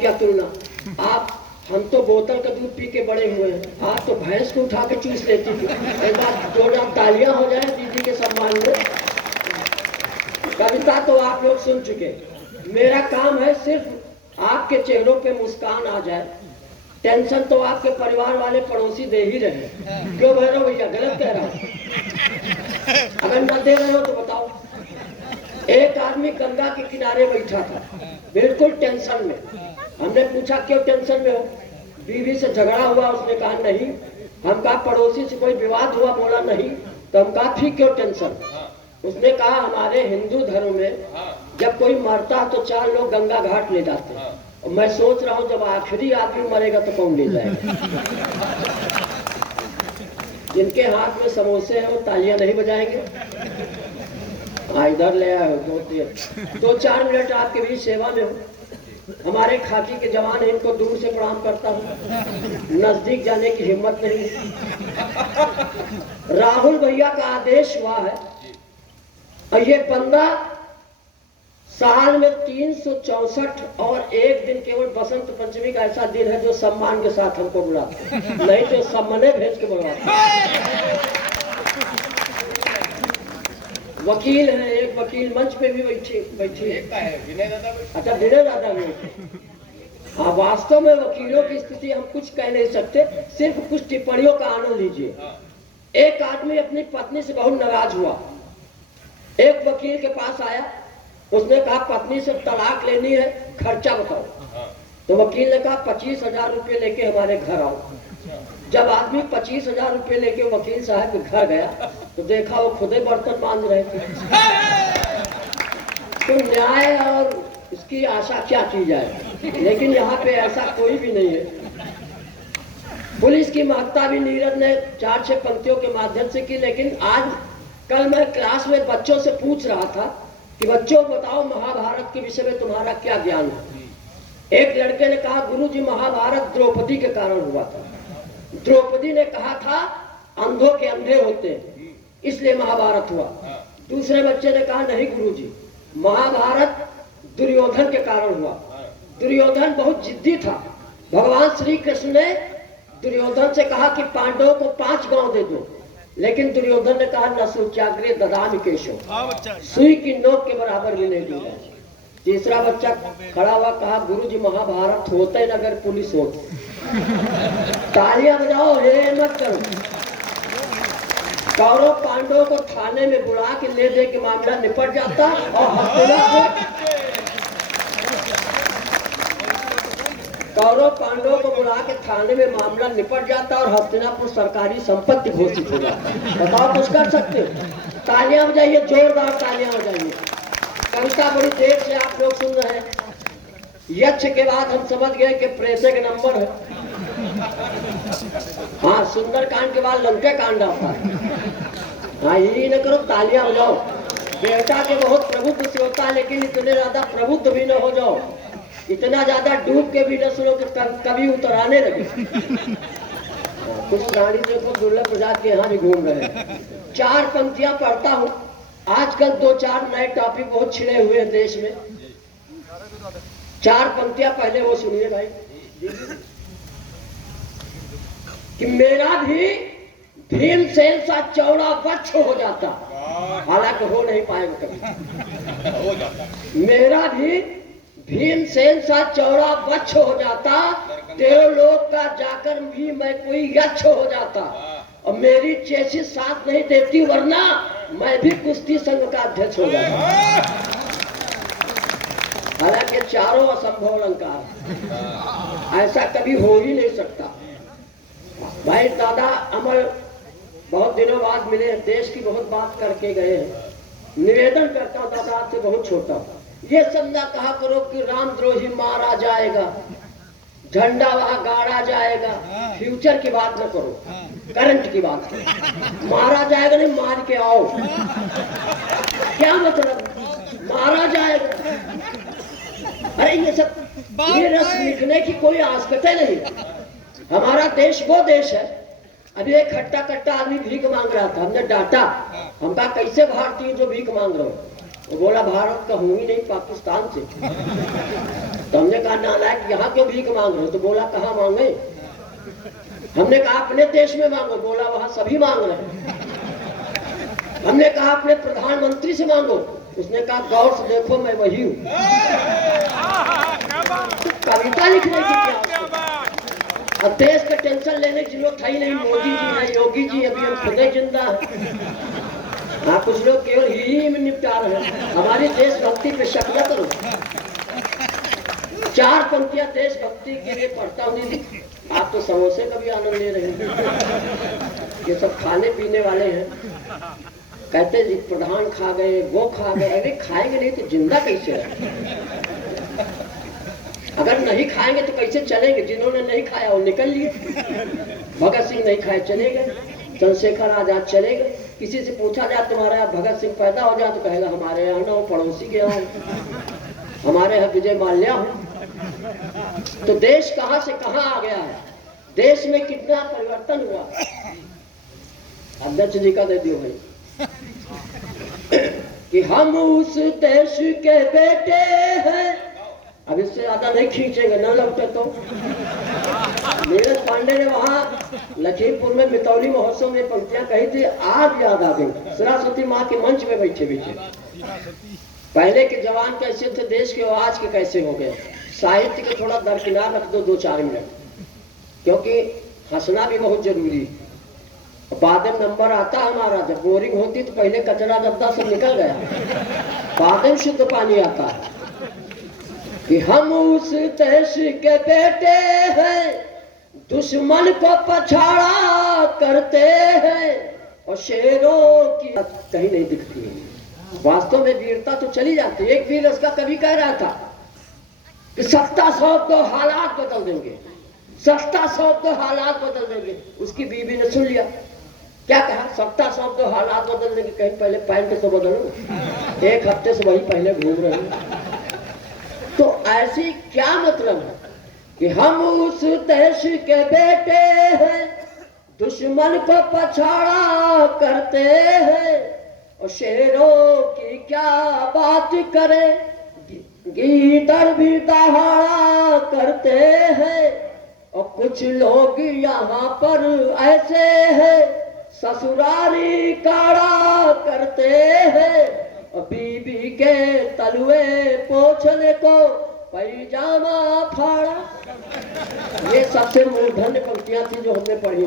क्या तुलना। आप हम तो बोतल का दूध पी के बड़े हुए हैं, आप तो भैंस को उठा के चूस लेती थी। एक बार जोरदार तालियां हो जाए दीदी के सम्मान में। कविता तो आप लोग सुन चुके। मेरा काम है सिर्फ आपके चेहरों पे मुस्कान आ जाए। टेंशन तो आपके परिवार वाले पड़ोसी दे ही रहे। क्यों भैरव भैया, गलत कह रहा हूं? अगर न दे रहे हो तो बताओ। एक आदमी गंगा के किनारे बैठा था, बिल्कुल टेंशन में। हमने पूछा क्यों टेंशन में हो? बीवी से झगड़ा हुआ, उसने कहा नहीं। हम कहा पड़ोसी से कोई विवाद हुआ, बोला नहीं। तो हम कहा फिर क्यों टेंशन? उसने कहा हमारे हिंदू धर्म में जब कोई मरता तो 4 लोग गंगा घाट ले जाते हैं, और मैं सोच रहा हूं जब आखिरी आदमी मरेगा तो कौन ले जाएगा? जिनके हाथ में समोसे हैं वो तालियां नहीं बजाएंगे? इधर ले आए 2-4 मिनट आपके बीच सेवा में हो। हमारे खाकी के जवान इनको दूर से प्रणाम करता हूँ, नजदीक जाने की हिम्मत नहीं। राहुल भैया का आदेश हुआ है, और ये बंदा साल में 364 और एक दिन केवल बसंत पंचमी का ऐसा दिन है जो सम्मान के साथ हमको बुलाते, नहीं तो सम्मने भेज के बुलवाते। वकील है, एक वकील मंच पे भी बैठी अच्छा विनय दादा भी। हाँ, वास्तव में वकीलों की स्थिति हम कुछ कह नहीं सकते, सिर्फ कुछ टिप्पणियों का आनंद लीजिए। एक आदमी अपनी पत्नी से बहुत नाराज हुआ, एक वकील के पास आया। उसने कहा पत्नी से तलाक लेनी है, खर्चा बताओ। तो वकील ने कहा 25,000 रुपये लेके हमारे घर आओ। जब आदमी 25,000 रुपये लेके वकील साहब के घर गया तो देखा वो खुद ही बर्तन मांज रहे थे। तो न्याय और इसकी आशा क्या की जाए, लेकिन यहाँ पे ऐसा कोई भी नहीं है। पुलिस की महत्ता भी नीरज ने 4-6 पंक्तियों के माध्यम से की। लेकिन आज कल मैं क्लास में बच्चों से पूछ रहा था कि बच्चों बताओ महाभारत के विषय में तुम्हारा क्या ज्ञान है? एक लड़के ने कहा गुरुजी महाभारत द्रौपदी के कारण हुआ था। द्रौपदी ने कहा था अंधों के अंधे होते हैं, इसलिए महाभारत हुआ। दूसरे बच्चे ने कहा नहीं गुरुजी, महाभारत दुर्योधन के कारण हुआ। दुर्योधन बहुत जिद्दी था। भगवान श्री कृष्ण ने दुर्योधन से कहा कि पांडवों को 5 गांव दे दो, लेकिन दुर्योधन ने कहा न सूच्याग्रे ददामि केशव, सुई की नोक के बराबर भी नहीं दूंगा। तीसरा बच्चा खड़ा हुआ, कहा गुरुजी महाभारत होते न अगर पुलिस हो। तालियां बजाओ, हे मत करो। कौरव पांडवों को थाने में बुला के ले दे के मामला निपट जाता, और कौरव पांडवों को बुला के थाने में मामला निपट जाता और हस्तिनापुर सरकारी संपत्ति घोषित हो जाता। बताओ कुछ कर सकते हो? तालियां बजाइए, जोरदार तालियां बजाइए। कविता बड़ी देर से आप लोग सुन रहे हैं। यक्ष के बाद हम समझ गए कि प्रेषक नंबर है। हाँ, सुंदर कांड के बाद लंका कांड आता है। हाँ, यही न करो, तालियां बजाओ। बेटा के बहुत प्रबुद्ध से होता है, लेकिन इतने ज्यादा प्रबुद्ध भी न हो जाओ, इतना ज्यादा डूब के भी न सुनो कि कभी उतर आने लगे। कुछ प्राणी देखो दुर्लभ प्रजाति के यहाँ भी घूम रहे हैं। 4 पंक्तियां पढ़ता हूँ। आजकल 2-4 नए टॉपिक बहुत छिड़े हुए हैं देश में। 4 पंक्तियां पहले वो सुनिए भाई। कि मेरा भी भीमसेन सा चौड़ा वक्ष हो जाता, हालांकि हो नहीं पाएगा कभी। मेरा भी भीमसेन सा चौड़ा वक्ष हो जाता, तेरे लोग का जाकर भी मैं कोई यक्ष हो जाता, और मेरी चेसिस साथ नहीं देती, वरना मैं भी कुश्ती संघ का अध्यक्ष हो जाता। हालांकि चारों असंभव अलंकार, ऐसा कभी हो ही नहीं सकता। भाई दादा अमर बहुत दिनों बाद मिले, देश की बहुत बात करके गए हैं। निवेदन करता हूँ दादा आपसे, बहुत छोटा, ये संज्ञा कहा करो कि रामद्रोही मारा जाएगा, झंडा वहां गाड़ा जाएगा। फ्यूचर की बात न करो, करंट की बात करो। मारा जाएगा नहीं, मार के आओ। क्या मतलब मारा जाएगा? अरे ये सब ये रस लिखने की कोई आवश्यकता नहीं। हमारा देश वो देश है। अभी एक खट्टा कट्टा आदमी भीख मांग रहा था, हमने डांटा। हम कहा कैसे भारतीय जो भीख मांग रहे हो? वो बोला भारत का हूं ही नहीं, पाकिस्तान से। तो हमने कहा नालायक यहाँ क्यों भीख मांग रहे हो? तो बोला कहाँ मांगे? हमने कहा अपने देश में मांगो। बोला वहां सभी मांग रहे हैं। हमने कहा अपने प्रधानमंत्री से मांगो। उसने कहा गौर से देखो मैं वही हूँ। तो कविता लिखने की क्या? अब देश का टेंशन लेने की जरूरत है ही नहीं। मोदी जी है, योगी जी, अभी हम खुद ही जिंदा है। हाँ, कुछ लोग केवल ही में निपटा रहे हैं। हमारी देशभक्ति पे शक न करो। 4 पंक्तियां देशभक्ति के लिए पढ़ता हूँ दीदी। आप तो समोसे का भी आनंद ले रहे हैं। ये सब खाने पीने वाले हैं। कहते जी प्रधान खा गए, वो खा गए। अरे खाएंगे नहीं तो जिंदा कैसे रहे? अगर नहीं खाएंगे तो कैसे चलेंगे? जिन्होंने नहीं खाया वो निकल लिए। भगत सिंह नहीं खाए चले गए, चंद्रशेखर आजाद चले गए। किसी से पूछा जाए तुम्हारे यहाँ भगत सिंह पैदा हो जाए तो कहेगा हमारे यहाँ ना, वो पड़ोसी के यहाँ, हमारे यहाँ विजय माल्या हो। तो देश कहां से कहां आ गया है? देश में कितना परिवर्तन हुआ। अध्यक्ष जी का दे दियो भाई कि हम उस देश के बेटे हैं। अब इससे ज्यादा नहीं खींचेंगे, न लौटे तो। नीरज पांडे ने वहां लखीमपुर में मितौली महोत्सव में पंक्तियां कही थी, आज याद आ गई। सरस्वती माँ के मंच में बैठे बैठे पहले के जवान कैसे थे देश के, आज के कैसे हो गए। साहित्य को थोड़ा दरकिनार रख दो 2-4 मिनट, क्योंकि हंसना भी बहुत जरूरी है। बाद में नंबर आता हमारा, जब बोरिंग होती तो पहले कचरा गद्दा सब निकल गया, बाद में शुद्ध पानी आता है। कि हम उस देश के बेटे हैं, दुश्मन को पछाड़ा करते हैं, और शेरों की कहीं नहीं दिखती है। वास्तव में वीरता तो चली जाती है। एक वीर उसका कभी कह रहा था कि सत्ता सौंप दो हालात बदल देंगे, सत्ता सौंप दो हालात बदल देंगे। उसकी बीवी ने सुन लिया, क्या कहा? सत्ता सौंप दो हालात बदल देंगे। कहीं पहले पैंट तो बदलो, 1 हफ्ते से वही पहले घूम रहे हैं। तो ऐसी क्या मतलब है कि हम उस देश के बेटे हैं, दुश्मन को पछाड़ा करते हैं, और शेरों की क्या बात करें, गीदड़ भी दहाड़ा करते हैं। और कुछ लोग यहाँ पर ऐसे हैं, ससुरारी काड़ा करते हैं, और बीबी के तलवे पोछने को पैजामा फाड़ा। ये सबसे मूर्धन्य पंक्तियां थी जो हमने पढ़ी।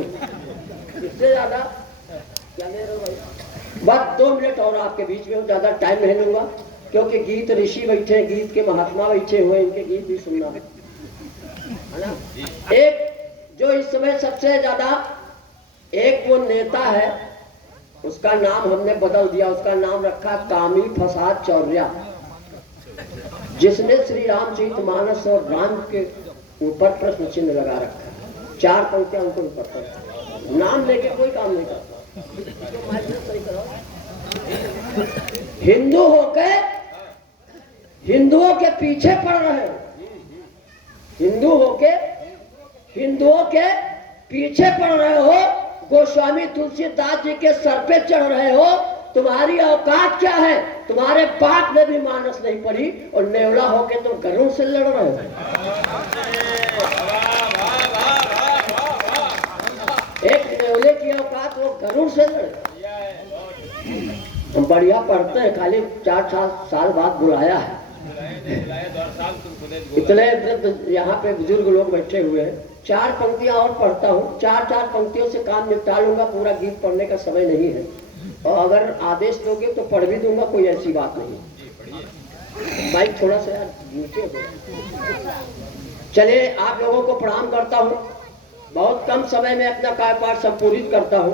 इससे ज्यादा क्या ले रहे हो भाई? बस 2 मिनट और आपके बीच में, ज्यादा टाइम नहीं लूंगा, क्योंकि गीत ऋषि बैठे, गीत के महात्मा बैठे हुए, इनके गीत भी सुनना है ना। एक जो इस समय सबसे ज्यादा, एक वो नेता है, उसका नाम हमने बदल दिया। उसका नाम रखा कामी फसाद चौर्या, जिसने श्री रामचरितमानस और राम के ऊपर प्रश्न चिन्ह लगा रखा है। 4 पंक्तियां उनको पता है, नाम लेके कोई काम नहीं करता। हिंदू होके हिंदुओं के पीछे पड़ रहे हो, हिंदू होके हिंदुओं के पीछे पड़ रहे हो, गोस्वामी तुलसीदास जी के सर पे चढ़ रहे हो। तुम्हारी औकात क्या है? तुम्हारे बाप ने भी मानस नहीं पढ़ी, और नेवला होके तुम गरुड़ से लड़ रहे हो। एक नेवले की औकात, वो गरुड़ से लड़े। हम बढ़िया पढ़ते हैं, खाली 4 साल बाद बुलाया है। इतने वृद्ध यहाँ पे बुजुर्ग लोग बैठे हुए हैं। 4 पंक्तियां और पढ़ता हूँ, 4 पंक्तियों से काम निपटा लूंगा। पूरा गीत पढ़ने का समय नहीं है, और अगर आदेश दोगे तो पढ़ भी दूंगा, कोई ऐसी बात नहीं। माइक थोड़ा सा यार नीचे हो। चलिए, आप लोगों को प्रणाम करता हूँ। बहुत कम समय में अपना कार्यपाठ संपूर्णित करता हूँ।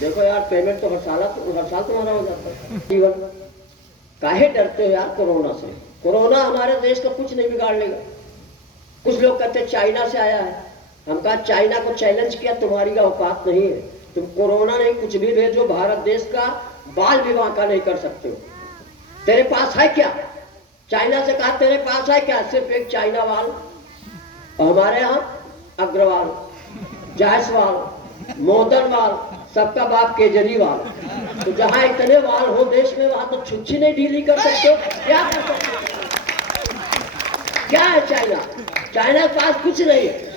देखो यार, पेमेंट तो हर साल तुम्हारा हो जाता है। जीवन काहे डरते हो यार कोरोना से? कोरोना हमारे देश का कुछ नहीं बिगाड़ लेगा। कुछ लोग कहते चाइना से आया है। हम कहा चाइना को चैलेंज किया, तुम्हारी औकात नहीं है। तुम कोरोना नहीं कुछ भी भेजो, भारत देश का बाल विवाह का नहीं कर सकते हो। तेरे पास है क्या? चाइना से कहा तेरे पास है क्या? सिर्फ एक चाइना वाल, और हमारे यहाँ अग्रवाल, जायसवाल, मोदनवाल, सबका बाप केजरीवाल। तो जहां इतने वार हो देश में वहां तो छुच्छी नहीं ढीली कर सकते हो, क्या कर सकते हो? क्या है चाइना? चाइना के पास कुछ नहीं है।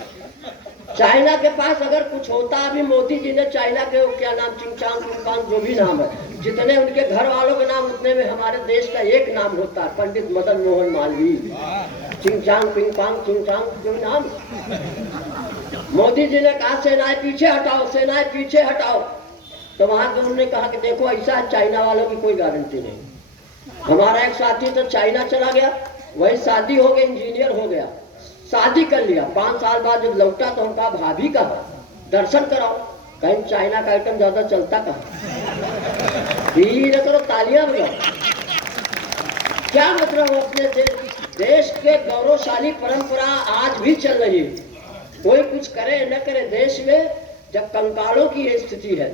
चाइना के पास अगर कुछ होता, अभी मोदी जी ने चाइना के क्या नाम, चिंगचांग कुंगकांग जो भी नाम है, जितने उनके घर वालों के नाम उतने में हमारे देश का एक नाम होता है, पंडित मदन मोहन मालवीय। चिंगचांग पिंगपांग चिंगचांग क्यों नाम। मोदी जी ने कहा सेनाएं पीछे हटाओ, सेनाएं पीछे हटाओ, तो वहां के उन्होंने कहा कि देखो ऐसा चाइना वालों की कोई गारंटी नहीं। हमारा एक साथी तो चाइना चला गया, वही शादी हो गई, इंजीनियर हो गया, शादी कर लिया, 5 साल बाद जब लौटा तो हम कहा भाभी का दर्शन कराओ, कहीं चाइना का आइटम ज्यादा चलता कहा, न करो तालियां बजाओ। क्या मतलब अपने देश के गौरवशाली परंपरा आज भी चल रही है, कोई कुछ करे न करे देश में, जब कंकालों की ये स्थिति है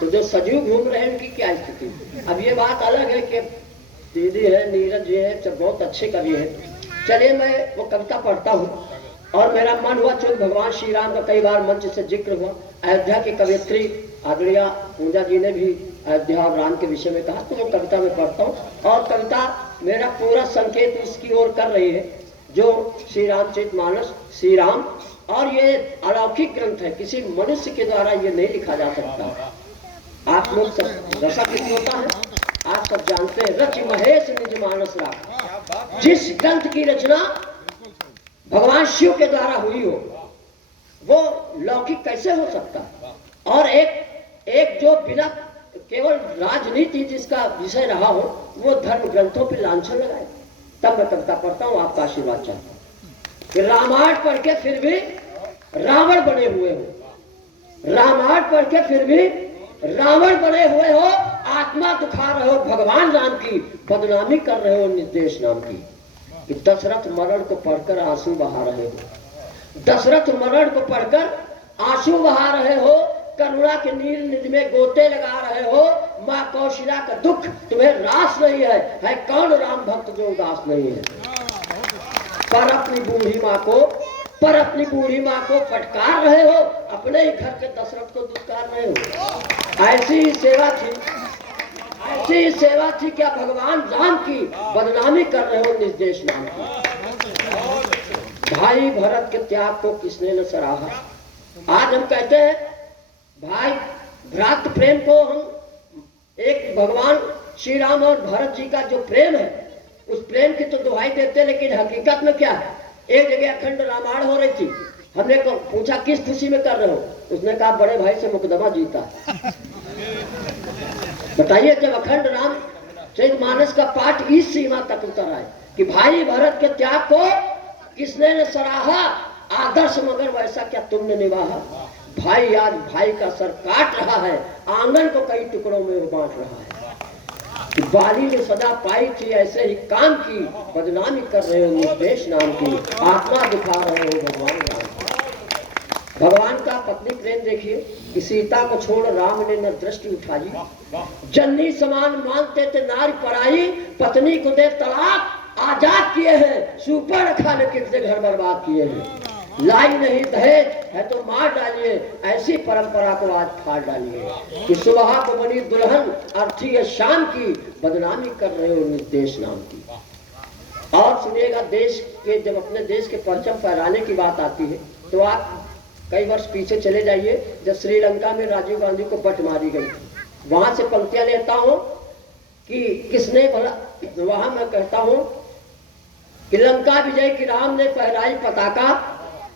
तो जो सजीव घूम रहे हैं उनकी क्या स्थिति। अब ये बात अलग है कि दीदी है, नीरज जी है, सब बहुत अच्छे कवि है। चलिए मैं वो कविता पढ़ता हूँ, और मेरा मन हुआ, चूंकि भगवान श्री राम का कई बार मंच से जिक्र हुआ, अयोध्या की कवियत्री आदरणीय पूजा जी ने भी अयोध्या और राम के विषय में कहा, तो वो कविता में पढ़ता हूँ। और कविता मेरा पूरा संकेत उसकी ओर कर रही है जो श्री रामचरितमानस, श्री राम, और ये अलौकिक ग्रंथ है, किसी मनुष्य के द्वारा ये नहीं लिखा जा सकता। आप लोग सब रसा कितना होता है, आप सब जानते हैं, रच महेश निज मानस राख। जिस ग्रंथ की रचना भगवान शिव के द्वारा हुई हो, वो लौकिक कैसे हो सकता। और एक जो बिना केवल राजनीति जिसका विषय रहा हो, वो धर्म ग्रंथों पर लांछन लगाए। तब मैं कविता पढ़ता हूँ, आपका आशीर्वाद चाहता हूँ कि रामायण पढ़ के फिर भी रावण बने हुए हो, रामायण पढ़ के फिर भी रावण बने हुए हो, आत्मा दुखा रहे हो भगवान राम की, बदनामी कर रहे हो निर्देश नाम की। कि दशरथ मरण को पढ़कर आंसू बहा रहे हो, दशरथ मरण को पढ़कर आंसू बहा रहे हो, करुणा के नील निधि में गोते लगा रहे हो। माँ कौशल्या का दुख तुम्हें रास नहीं है कौन राम भक्त जो उदास नहीं है। पर अपनी बूढ़ी माँ को फटकार रहे हो, अपने ही घर के दशरथ को दुत्कार रहे हो। ऐसी ही सेवा थी क्या भगवान राम की, बदनामी कर रहे हो निर्देश नाम की। भाई भरत के त्याग को किसने न सराहा। आज हम कहते हैं भाई भ्रातृ प्रेम को, हम एक भगवान श्री राम और भरत जी का जो प्रेम है, उस प्रेम की तो दुहाई देते, लेकिन हकीकत में क्या है। एक जगह अखंड रामायण हो रही थी, हमने पूछा किस खुशी में कर रहे हो, उसने कहा बड़े भाई से मुकदमा जीता। बताइए, जब अखंड रामचरितमानस का पाठ इस सीमा तक उतर आए कि भाई भरत के त्याग को किसने न सराहा, आदर्श मगर वैसा क्या तुमने निभाहा। भाई आज भाई का सर काट रहा है, आंगन को कई टुकड़ों में वो बांट रहा है। बाली ने सजा पाई थी ऐसे ही काम की, बदनामी कर रहे हो निर्देश नाम की, आत्मा दिखा रहे हो भगवान राम। भगवान का पत्नी प्रेम देखिए कि सीता को छोड़ राम ने न दृष्टि उठाई, जननी समान मानते थे नारी पराई, पत्नी को दे तलाक आजाद किए हैं, सुपर्णखा ने कितने घर बर्बाद किए हैं। लाई नहीं दहेज है तो मार डालिए, ऐसी परंपरा को आज फाड़ डालिए कि सुबह को बनी दुल्हन अर्थी है शाम की, बदनामी कर रहे हो निर्देश नाम की। और सुनिएगा, देश के जब अपने देश के परचम फहराने की बात आती है तो आप कई वर्ष पीछे चले जाइए, जब श्रीलंका में राजीव गांधी को बट मारी गई थी, वहां से पंक्तियां लेता हूं कि किसने भला, वहां मैं कहता हूं कि लंका विजय की राम ने फहराई पताका,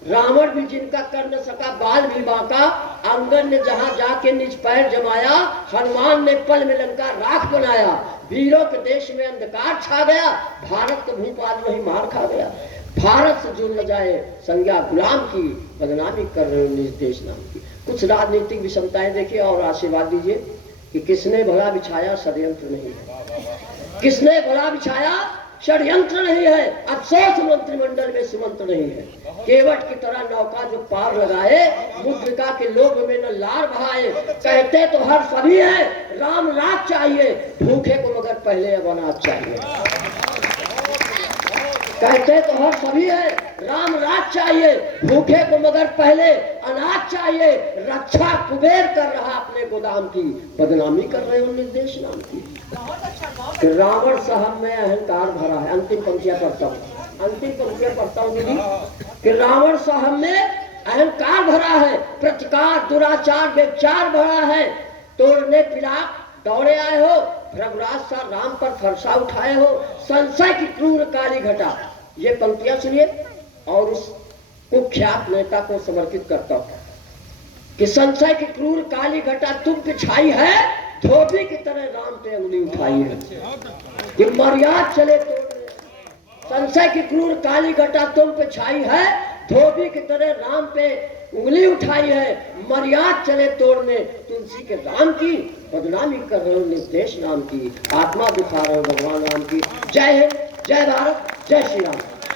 रावण भी जिनका कर न सका बाल भी बांका, आंगन ने जहां जाके निज पैर जमाया, हनुमान ने पल में लंका राख बनाया। वीरों के देश में अंधकार छा गया, भारत के भूपाल वही मार खा गया। भारत से जुड़ न जाए संज्ञा गुलाम की, बदनामी कर रहे हो निर्देश नाम की। कुछ राजनीतिक विषमताएं देखिए और आशीर्वाद दीजिए कि किसने भला बिछाया षड्यंत्र नहीं है, किसने भला बिछाया षड्यंत्र नहीं है। अफसोस मंत्रिमंडल में सुमंत्र नहीं है, केवट की तरह नौका जो पार लगाए, मुद्रिका के लोभ में न लार बहाए। कहते तो हर सभी है राम राज चाहिए, भूखे को मगर पहले अनाज चाहिए। कहते तो हर सभी है, राम राज चाहिए, भूखे को मगर पहले अनाज चाहिए, रक्षा कुबेर कर रहा अपने गोदाम की, बदनामी कर रहे हो निर्देश नाम की। कि रावण साहब में अहंकार भरा है, अंतिम पंक्तियां पढ़ता हूँ, अंतिम पंक्तियां पढ़ता हूँ दीदी, कि रावण साहब में अहंकार भरा है, प्रतिकार दुराचार व्यभिचार भरा है, तोड़ने पिलाप दौड़े आए हो, रघुराज सा राम पर फरसा उठाए हो, संशय की क्रूर काली घटा। ये पंक्तियां सुनिए और उस कुख्यात नेता को समर्पित करता हूं कि संशय की क्रूर काली घटा तुम पे छाई है, धोबी की तरह राम पे उंगली उठाई है, कि मर्याद चले तोड़ने। संशय की क्रूर काली घटा तुम पे छाई है, धोबी की तरह राम पे उंगली उठाई है, मर्याद चले तोड़ने, तुलसी के राम की बदनामी कर रहे हो निर्देश नाम की, आत्मा दिखा रहे हो भगवान राम की। जय हिंद, जय भारत, जय श्री राम।